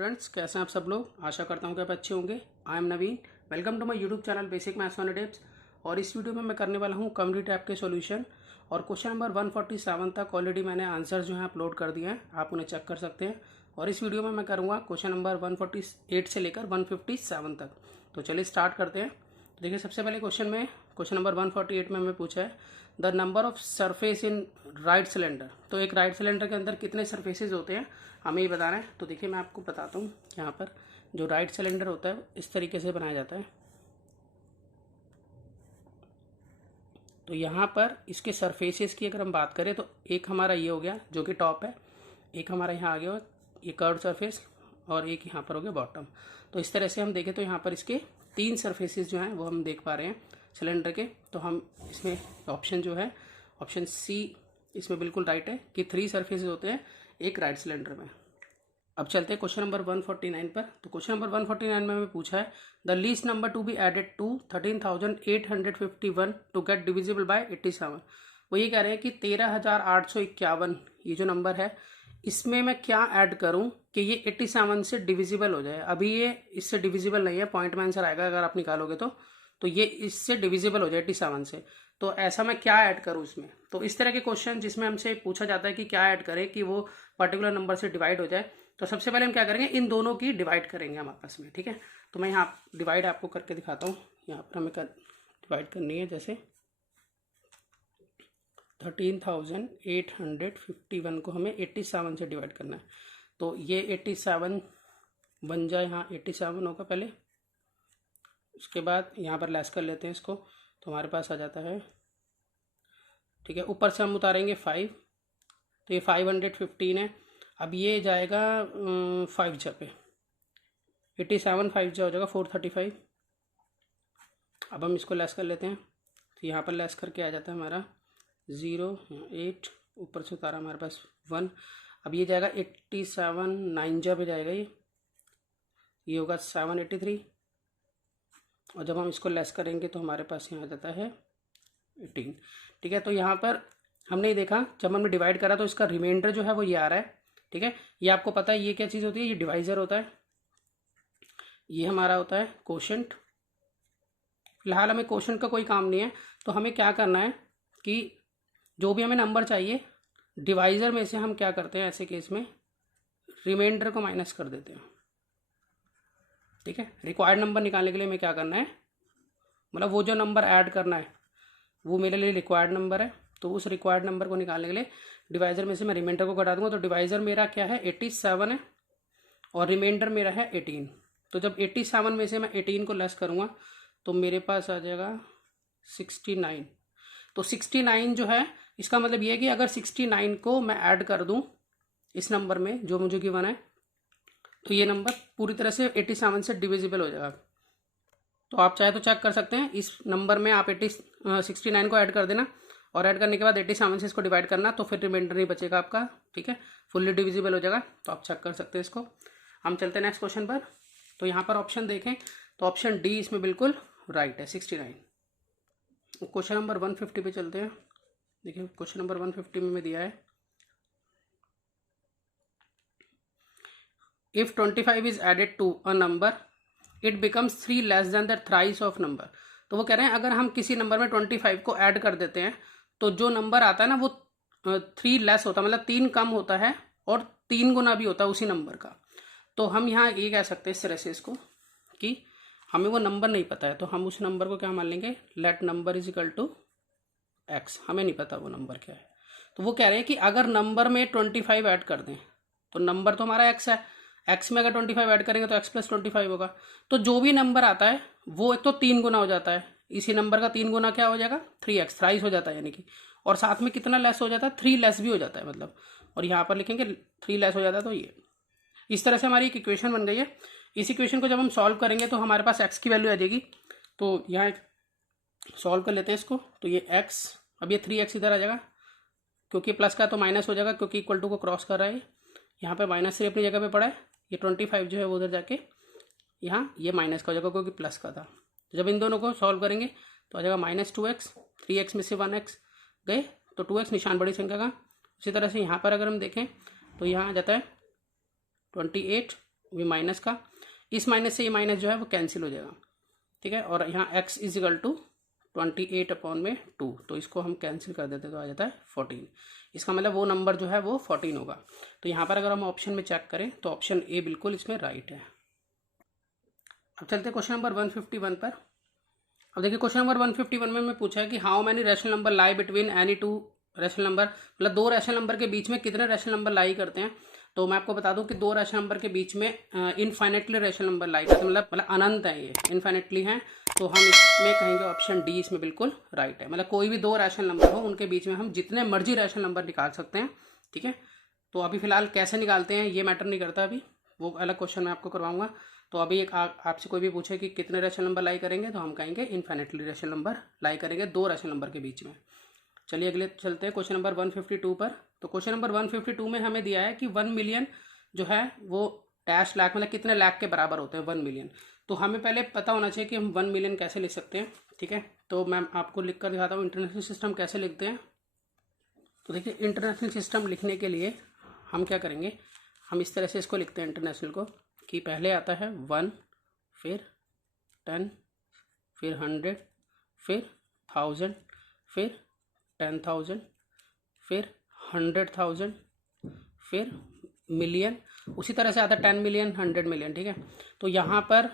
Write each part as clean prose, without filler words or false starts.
Students, कैसे हैं आप सब लोग। आशा करता हूँ कि आप अच्छे होंगे। I am Naveen, welcome to my YouTube channel basic maths on tips. और इस वीडियो में मैं करने वाला हूँ कम्युनिटी टैब के सॉल्यूशन और क्वेश्चन नंबर 147 तक ऑलरेडी मैंने आंसर जो है अपलोड कर दिए हैं, आप उन्हें चेक कर सकते हैं। और इस वीडियो में मैं करूँगा क्वेश्चन नंबर 148 से लेकर 157 तक। तो चलिए स्टार्ट करते हैं। तो देखिए, सबसे पहले क्वेश्चन नंबर 148 में हमें पूछा है the number of surface in right cylinder. तो एक राइट सिलेंडर के अंदर कितने सरफेसेज होते हैं हमें ये बताना है। तो देखिए, मैं आपको बताता हूँ। यहाँ पर जो राइट सिलेंडर होता है इस तरीके से बनाया जाता है। तो यहाँ पर इसके सरफेसेस की अगर हम बात करें तो एक हमारा ये हो गया जो कि टॉप है, एक हमारा यहाँ आ गया ये कर्व सरफेस, और एक यहाँ पर हो गया बॉटम। तो इस तरह से हम देखें तो यहाँ पर इसके 3 सरफेसेस जो हैं वो हम देख पा रहे हैं सिलेंडर के। तो हम इसमें ऑप्शन जो है ऑप्शन सी इसमें बिल्कुल राइट है कि 3 सरफेसेस होते हैं एक राइट सिलेंडर में। अब चलते हैं क्वेश्चन नंबर 149 पर। तो क्वेश्चन नंबर 149 में हमें पूछा है the least number to be added to 13,851 to get divisible by 87। वो ये कह रहे हैं कि 13,851 ये जो नंबर है इसमें मैं क्या ऐड करूं कि ये 87 से डिविजिबल हो जाए। अभी ये इससे डिविजिबल नहीं है, पॉइंट में आंसर आएगा अगर आप निकालोगे तो ये इससे डिविजिबल हो जाए 87 से। तो ऐसा मैं क्या ऐड करूं इसमें। तो इस तरह के क्वेश्चन जिसमें हमसे पूछा जाता है कि क्या ऐड करें कि वो पर्टिकुलर नंबर से डिवाइड हो जाए, तो सबसे पहले हम क्या करेंगे, इन दोनों की डिवाइड करेंगे हम आपस में। ठीक है, तो मैं यहाँ डिवाइड आपको करके दिखाता हूँ। यहाँ पर हमें डिवाइड करनी है, जैसे 13,851 को हमें 87 से डिवाइड करना है। तो ये 87 बन जाए, यहाँ 87 होगा पहले, उसके बाद यहाँ पर लेस कर लेते हैं इसको, तो हमारे पास आ जाता है। ठीक है, ऊपर से हम उतारेंगे 5, तो ये 515 है। अब ये जाएगा 5 जा पे 87, 5 जा हो जाएगा 435। अब हम इसको लेस कर लेते हैं, तो यहाँ पर लेस करके आ जाता है हमारा 0, 8, ऊपर से उतारा हमारे पास 1। अब ये जाएगा 87, 9 जा पे जाएगा, ये होगा 783। और जब हम इसको लेस करेंगे तो हमारे पास यहाँ आ जाता है 18। ठीक है, तो यहाँ पर हमने ये देखा जब हमने डिवाइड करा तो इसका रिमाइंडर जो है वो ये आ रहा है। ठीक है, ये आपको पता है ये क्या चीज़ होती है, ये डिवाइजर होता है, ये हमारा होता है कोशेंट। फिलहाल हमें कोशेंट का कोई काम नहीं है, तो हमें क्या करना है कि जो भी हमें नंबर चाहिए डिवाइजर में से हम क्या करते हैं, ऐसे केस में रिमाइंडर को माइनस कर देते हैं। ठीक है, रिक्वायर्ड नंबर निकालने के लिए हमें क्या करना है, मतलब वो जो नंबर ऐड करना है वो मेरे लिए रिक्वायर्ड नंबर है, तो उस रिक्वायर्ड नंबर को निकालने के लिए डिवाइजर में से मैं रिमाइंडर को घटा दूंगा। तो डिवाइजर मेरा क्या है 87 है और रिमाइंडर मेरा है 18। तो जब 87 में से मैं 18 को लेस करूँगा तो मेरे पास आ जाएगा 69। तो 69 जो है इसका मतलब ये है कि अगर 69 को मैं ऐड कर दूं इस नंबर में जो मुझे गिवन है, तो ये नंबर पूरी तरह से 87 से डिविजिबल हो जाएगा। तो आप चाहे तो चेक कर सकते हैं, इस नंबर में आप 69 को ऐड कर देना और ऐड करने के बाद 87 से इसको डिवाइड करना, तो फिर रिमाइंडर नहीं बचेगा आपका। ठीक है, फुल्ली डिविजिबल हो जाएगा। तो आप चेक कर सकते हैं इसको। हम चलते हैं नेक्स्ट क्वेश्चन पर। तो यहाँ पर ऑप्शन देखें तो ऑप्शन डी इसमें बिल्कुल राइट है, 69। क्वेश्चन नंबर 150 पे चलते हैं। देखिए, क्वेश्चन नंबर 150 में दिया है if 25 is added to a number it becomes 3 less than the thrice of number. तो वो कह रहे हैं अगर हम किसी नंबर में 25 को ऐड कर देते हैं तो जो नंबर आता है ना वो 3 लेस होता है, मतलब 3 कम होता है और 3 गुना भी होता है उसी नंबर का। तो हम यहाँ ये कह सकते हैं इस तरह से इसको कि हमें वो नंबर नहीं पता है, तो हम उस नंबर को क्या मान लेंगे, let number is equal to x. हमें नहीं पता वो नंबर क्या है। तो वो कह रहे हैं कि अगर नंबर में 25 ऐड कर दें तो नंबर तो हमारा एक्स है, एक्स में अगर 25 ऐड करेंगे तो एक्स प्लस 25 होगा। तो जो भी नंबर आता है वो एक तो 3 गुना हो जाता है, इसी नंबर का 3 गुना क्या हो जाएगा 3x, थ्राइस हो जाता है यानी कि। और साथ में कितना लेस हो जाता है, 3 लेस भी हो जाता है मतलब। और यहाँ पर लिखेंगे 3 लेस हो जाता है। तो ये इस तरह से हमारी एक इक्वेशन बन गई है। इस इक्वेशन को जब हम सॉल्व करेंगे तो हमारे पास x की वैल्यू आ जाएगी। तो यहाँ सॉल्व कर लेते हैं इसको। तो ये x, अब ये 3x इधर आ जाएगा क्योंकि प्लस का तो माइनस हो जाएगा क्योंकि इक्वल टू को क्रॉस कर रहा है। यहाँ पे -3 अपनी जगह पे पड़ा है, ये 25 जो है वो उधर जाके यहाँ ये माइनस का हो जाएगा क्योंकि प्लस का था। तो जब इन दोनों को सॉल्व करेंगे तो आ जाएगा -2x, 3x में से 1x गए तो 2x, निशान बड़ी संख्या का। उसी तरह से यहाँ पर अगर हम देखें तो यहाँ आ जाता है 28 भी माइनस का, इस माइनस से ये माइनस जो है वो कैंसिल हो जाएगा, ठीक है। और यहाँ x इजिकल टू 28/2, तो इसको हम कैंसिल कर देते तो आ जाता है 14। इसका मतलब वो नंबर जो है वो 14 होगा। तो यहाँ पर अगर हम ऑप्शन में चेक करें तो ऑप्शन ए बिल्कुल इसमें राइट है। अब चलते हैं क्वेश्चन नंबर 151 पर। अब देखिए क्वेश्चन नंबर 151 में पूछा है कि how many rational number lie between any two rational number, मतलब दो रैशनल नंबर के बीच में कितने रैशनल नंबर लाई करते हैं। तो मैं आपको बता दूं कि दो रैशनल नंबर के बीच में इनफाइनेटली रैशनल नंबर लाई करते हैं, मतलब अनंत है, ये इनफाइनेटली है। तो हम इसमें कहेंगे ऑप्शन डी इसमें बिल्कुल राइट है। मतलब कोई भी दो रैशनल नंबर हो उनके बीच में हम जितने मर्जी रैशनल नंबर निकाल सकते हैं, ठीक है। तो अभी फिलहाल कैसे निकालते हैं ये मैटर नहीं करता, अभी वो अलग क्वेश्चन मैं आपको करवाऊंगा। तो अभी एक आपसे कोई भी पूछे कि कितने रैशनल नंबर लाई करेंगे, तो हम कहेंगे इनफाइनेटली रैशनल नंबर लाई करेंगे दो रैशनल नंबर के बीच में। चलिए अगले चलते हैं क्वेश्चन नंबर 152 पर। तो क्वेश्चन नंबर 152 में हमें दिया है कि 1 मिलियन जो है वो डैश लाख, मतलब कितने लाख के बराबर होते हैं 1 मिलियन। तो हमें पहले पता होना चाहिए कि हम 1 मिलियन कैसे लिख सकते हैं, ठीक है। तो मैं आपको लिख कर दिखाता हूँ इंटरनेशनल सिस्टम कैसे लिखते हैं। तो देखिए इंटरनेशनल सिस्टम लिखने के लिए हम क्या करेंगे, हम इस तरह से इसको लिखते हैं इंटरनेशनल को, कि पहले आता है 1, फिर 10, फिर 100, फिर 1000, फिर 10,000, फिर 100,000, फिर मिलियन। उसी तरह से आता है 10 मिलियन, 100 मिलियन, ठीक है। तो यहाँ पर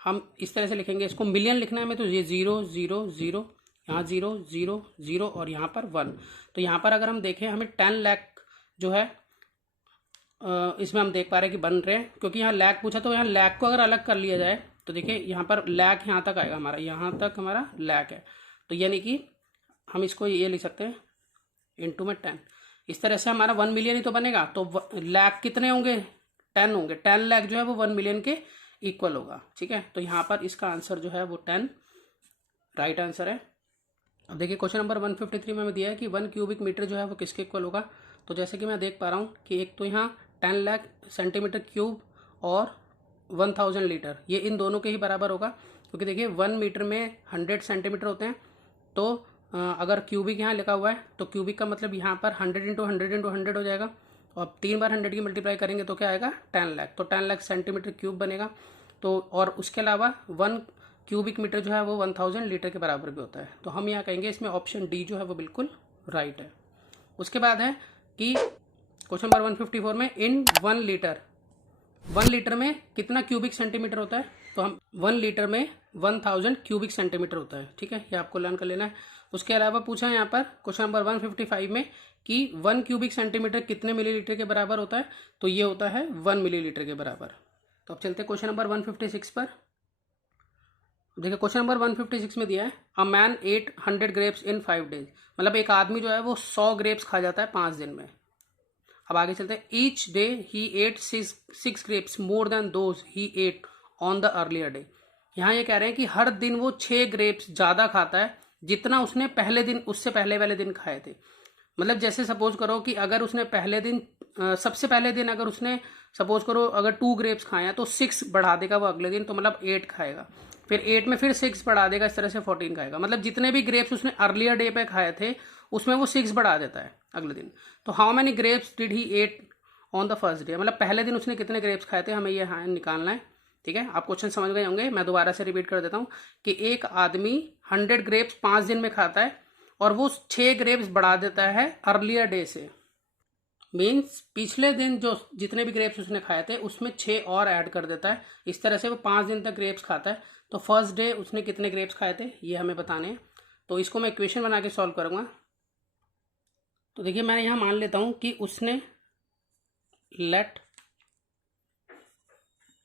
हम इस तरह से लिखेंगे, इसको मिलियन लिखना है हमें, तो ये 0 0 0, यहाँ 0 0 0 और यहाँ पर 1। तो यहाँ पर अगर हम देखें हमें 10 लाख जो है इसमें हम देख पा रहे हैं कि बन रहे हैं, क्योंकि यहाँ लाख पूछा। तो यहाँ लाख को अगर अलग कर लिया जाए तो देखिए यहाँ पर लाख यहाँ तक आएगा हमारा, यहाँ तक हमारा लाख है। तो यानी कि हम इसको ये लिख सकते हैं इंटू में 10। इस तरह से हमारा 1 मिलियन ही तो बनेगा। तो लाख कितने होंगे, 10 होंगे। 10 लाख जो है वो 1 मिलियन के इक्वल होगा, ठीक है। तो यहाँ पर इसका आंसर जो है वो 10 राइट आंसर है। अब देखिए क्वेश्चन नंबर 153 में हमें दिया है कि 1 क्यूबिक मीटर जो है वो किसके इक्वल होगा। तो जैसे कि मैं देख पा रहा हूँ कि एक तो यहाँ 10 लाख सेंटीमीटर क्यूब और 1000 लीटर, ये इन दोनों के ही बराबर होगा, क्योंकि देखिए 1 मीटर में 100 सेंटीमीटर होते हैं। तो अगर क्यूबिक यहाँ लिखा हुआ है तो क्यूबिक का मतलब यहाँ पर 100 इंटू 100 इंटू 100 हो जाएगा, और 3 बार 100 की मल्टीप्लाई करेंगे तो क्या आएगा 10 लाख। तो 10 लाख सेंटीमीटर क्यूब बनेगा। तो और उसके अलावा 1 क्यूबिक मीटर जो है वो 1000 लीटर के बराबर भी होता है। तो हम यहाँ कहेंगे इसमें ऑप्शन डी जो है वो बिल्कुल राइट है। उसके बाद है कि क्वेश्चन नंबर 154 में इन 1 लीटर में कितना क्यूबिक सेंटीमीटर होता है। तो हम 1 लीटर में 1000 क्यूबिक सेंटीमीटर होता है, ठीक है। ये आपको लर्न कर लेना है। उसके अलावा पूछा है यहाँ पर क्वेश्चन नंबर 155 में कि 1 क्यूबिक सेंटीमीटर कितने मिलीलीटर के बराबर होता है। तो ये होता है 1 मिलीलीटर के बराबर। तो अब चलते हैं क्वेश्चन नंबर 156 पर। देखिए क्वेश्चन नंबर 156 में दिया है a man eight 100 grapes in 5 days, मतलब एक आदमी जो है वो 100 ग्रेप्स खा जाता है 5 दिन में। अब आगे चलते हैं। Each day he ate 6 grapes more than those he ate on the earlier day. यहाँ ये कह रहे हैं कि हर दिन वो 6 ग्रेप्स ज़्यादा खाता है जितना उसने पहले दिन, उससे पहले वाले दिन खाए थे। मतलब जैसे सपोज करो कि अगर उसने पहले दिन सबसे पहले दिन अगर उसने सपोज करो अगर 2 ग्रेप्स खाए हैं तो 6 बढ़ा देगा वो अगले दिन, तो मतलब 8 खाएगा। फिर 8 में फिर 6 बढ़ा देगा, इस तरह से 14 खाएगा। मतलब जितने भी ग्रेप्स उसने अर्लियर डे पे खाए थे उसमें वो 6 बढ़ा देता है अगले दिन। तो how many grapes did he ate on the first day, मतलब पहले दिन उसने कितने ग्रेप्स खाए थे, हमें ये हाँ निकालना है, ठीक है। आप क्वेश्चन समझ गए होंगे। मैं दोबारा से रिपीट कर देता हूँ कि एक आदमी 100 ग्रेप्स 5 दिन में खाता है और वो 6 ग्रेप्स बढ़ा देता है अर्लियर डे से। मीन्स पिछले दिन जो जितने भी ग्रेप्स उसने खाए थे उसमें 6 और ऐड कर देता है। इस तरह से वो 5 दिन तक ग्रेप्स खाता है। तो फर्स्ट डे उसने कितने ग्रेप्स खाए थे ये हमें बताने हैं। तो इसको मैं इक्वेशन बना के सॉल्व करूँगा। तो देखिए मैं यहाँ मान लेता हूँ कि उसने let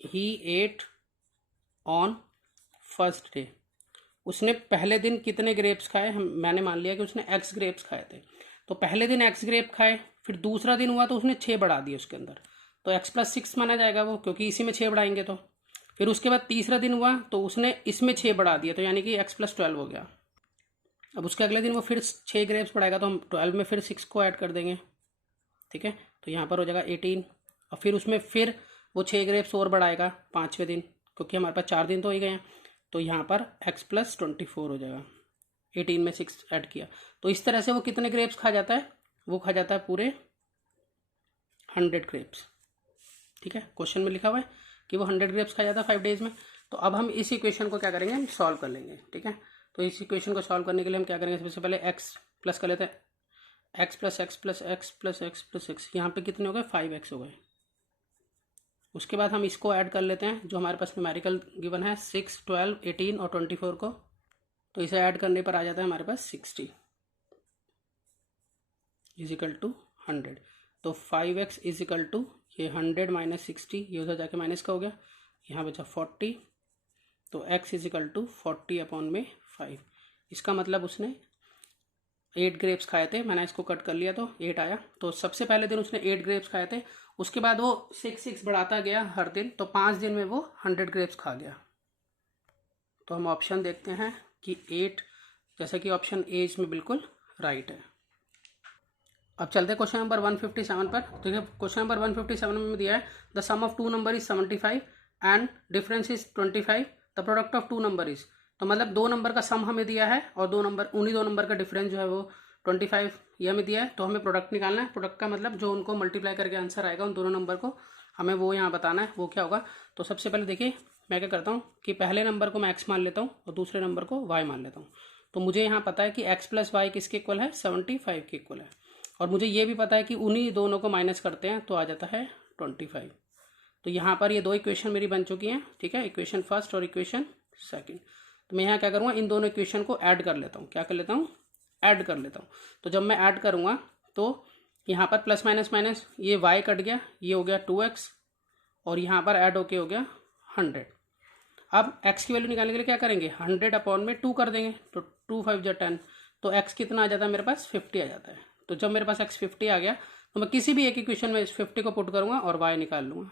he ate on first day, उसने पहले दिन कितने ग्रेप्स खाए, मैंने मान लिया कि उसने एक्स ग्रेप्स खाए थे। तो पहले दिन एक्स ग्रेप खाए, फिर दूसरा दिन हुआ तो उसने 6 बढ़ा दिए उसके अंदर, तो x + 6 माना जाएगा वो, क्योंकि इसी में 6 बढ़ाएंगे। तो फिर उसके बाद तीसरा दिन हुआ तो उसने इसमें 6 बढ़ा दिया, तो यानी कि x + 12 हो गया। अब उसके अगले दिन वो फिर 6 ग्रेप्स बढ़ाएगा, तो हम 12 में फिर 6 को ऐड कर देंगे, ठीक है। तो यहाँ पर हो जाएगा 18, और फिर उसमें फिर वो 6 ग्रेप्स और बढ़ाएगा 5वें दिन, क्योंकि हमारे पास 4 दिन तो हो ही गए हैं। तो यहाँ पर x + 24 हो जाएगा, 18 में 6 ऐड किया। तो इस तरह से वो कितने ग्रेप्स खा जाता है, वो खा जाता है पूरे 100 ग्रेप्स, ठीक है, क्वेश्चन में लिखा हुआ है कि वो 100 ग्रेप्स खाया जाता है 5 डेज में। तो अब हम इस इक्वेशन को क्या करेंगे, हम सॉल्व कर लेंगे। ठीक है, तो इस इक्वेशन को सॉल्व करने के लिए हम क्या करेंगे, सबसे पहले x प्लस कर लेते हैं, x plus x plus x plus x plus x, यहाँ पे कितने हो गए, 5x हो गए। उसके बाद हम इसको ऐड कर लेते हैं जो हमारे पास न्यूमेरिकल गिवन है 6, 12, 18 और 24 को। तो इसे ऐड करने पर आ जाता है हमारे पास 60 इज इक्वल टू 100। तो 5x इज इक्वल टू ये 100 माइनस 60, ये उधर जाके माइनस का हो गया, यहाँ बचा 40। तो x is equal to 40 upon में 5। इसका मतलब उसने 8 ग्रेप्स खाए थे, मैंने इसको कट कर लिया तो 8 आया। तो सबसे पहले दिन उसने 8 ग्रेप्स खाए थे, उसके बाद वो 6 बढ़ाता गया हर दिन, तो 5 दिन में वो 100 ग्रेप्स खा गया। तो हम ऑप्शन देखते हैं कि 8, जैसा कि ऑप्शन ए इसमें बिल्कुल राइट है। अब चलते हैं क्वेश्चन नंबर 157 पर। तो देखिए क्वेश्चन नंबर 157 में दिया है the sum of 2 number is 75 and difference is 25, the product of 2 number is. तो मतलब 2 नंबर का सम हमें दिया है और उन्हीं 2 नंबर का डिफरेंस जो है वो 25 ये हमें दिया है। तो हमें प्रोडक्ट निकालना है। प्रोडक्ट का मतलब जो उनको मल्टीप्लाई करके आंसर आएगा उन दोनों नंबर को, हमें वो यहाँ बताना है, वो क्या होगा। तो सबसे पहले देखिए मैं क्या करता हूँ कि पहले नंबर को मैं x मान लेता हूँ और दूसरे नंबर को y मान लेता हूँ। तो मुझे यहाँ पता है कि x प्लस वाई किसके इक्वल है, 75 के इक्वल है। और मुझे ये भी पता है कि उन्हीं दोनों को माइनस करते हैं तो आ जाता है 25। तो यहाँ पर ये 2 इक्वेशन मेरी बन चुकी हैं। ठीक है, इक्वेशन फर्स्ट और इक्वेशन सेकंड। तो मैं यहाँ क्या करूँगा, इन दोनों इक्वेशन को ऐड कर लेता हूँ। क्या कर लेता हूँ, ऐड कर लेता हूँ। तो जब मैं ऐड करूँगा तो यहाँ पर प्लस माइनस माइनस ये y कट गया, ये हो गया 2x और यहाँ पर ऐड होके हो गया 100। अब x की वैल्यू निकालने के लिए क्या करेंगे, 100 अपॉन में 2 कर देंगे। तो 2 5 जा 10, तो x कितना आ जाता है मेरे पास, 50 आ जाता है। तो जब मेरे पास x 50 आ गया तो मैं किसी भी एक इक्वेशन में इस 50 को पुट करूँगा और y निकाल लूँगा।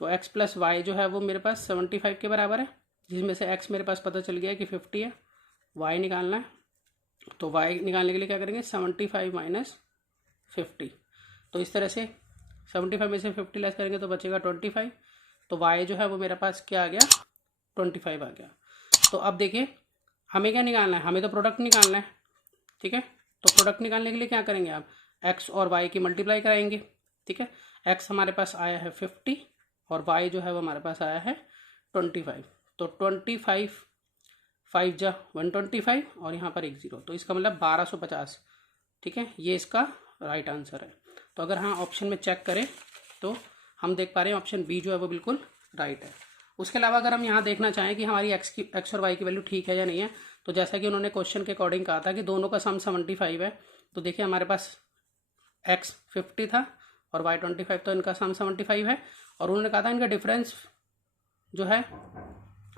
तो x प्लस वाई जो है वो मेरे पास 75 के बराबर है, जिसमें से x मेरे पास पता चल गया कि 50 है, y निकालना है। तो y निकालने के लिए क्या करेंगे, 75 माइनस 50। तो इस तरह से 75 में से 50 लेस करेंगे तो बचेगा 25। तो y जो है वो मेरे पास क्या आ गया, 25 आ गया। तो अब देखिए हमें क्या निकालना है, हमें तो प्रोडक्ट निकालना है। ठीक है, तो प्रोडक्ट निकालने के लिए क्या करेंगे आप, x और y की मल्टीप्लाई कराएंगे। ठीक है, x हमारे पास आया है 50 और y जो है वो हमारे पास आया है 25। तो 25 5 जा 125 और यहाँ पर एक 0, तो इसका मतलब 1250। ठीक है, ये इसका राइट आंसर है। तो अगर हाँ ऑप्शन में चेक करें तो हम देख पा रहे हैं ऑप्शन बी जो है वो बिल्कुल राइट है। उसके अलावा अगर हम यहाँ देखना चाहें कि हमारी x और y की वैल्यू ठीक है या नहीं है, तो जैसा कि उन्होंने क्वेश्चन के अकॉर्डिंग कहा था कि दोनों का सम 75 है। तो देखिए हमारे पास x 50 था और y 25, तो इनका सम 75 है। और उन्होंने कहा था इनका डिफरेंस जो है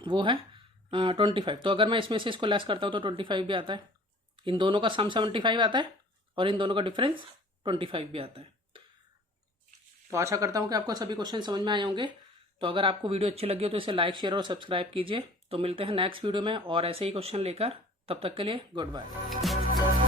वो है 25। तो अगर मैं इसमें से इसको लेस करता हूँ तो 25 भी आता है। इन दोनों का सम 75 आता है और इन दोनों का डिफरेंस 25 भी आता है। तो आशा करता हूँ कि आपको सभी क्वेश्चन समझ में आए होंगे। तो अगर आपको वीडियो अच्छी लगी हो तो इसे लाइक, शेयर और सब्सक्राइब कीजिए। तो मिलते हैं नेक्स्ट वीडियो में और ऐसे ही क्वेश्चन लेकर। तब तक के लिए गुड बाय।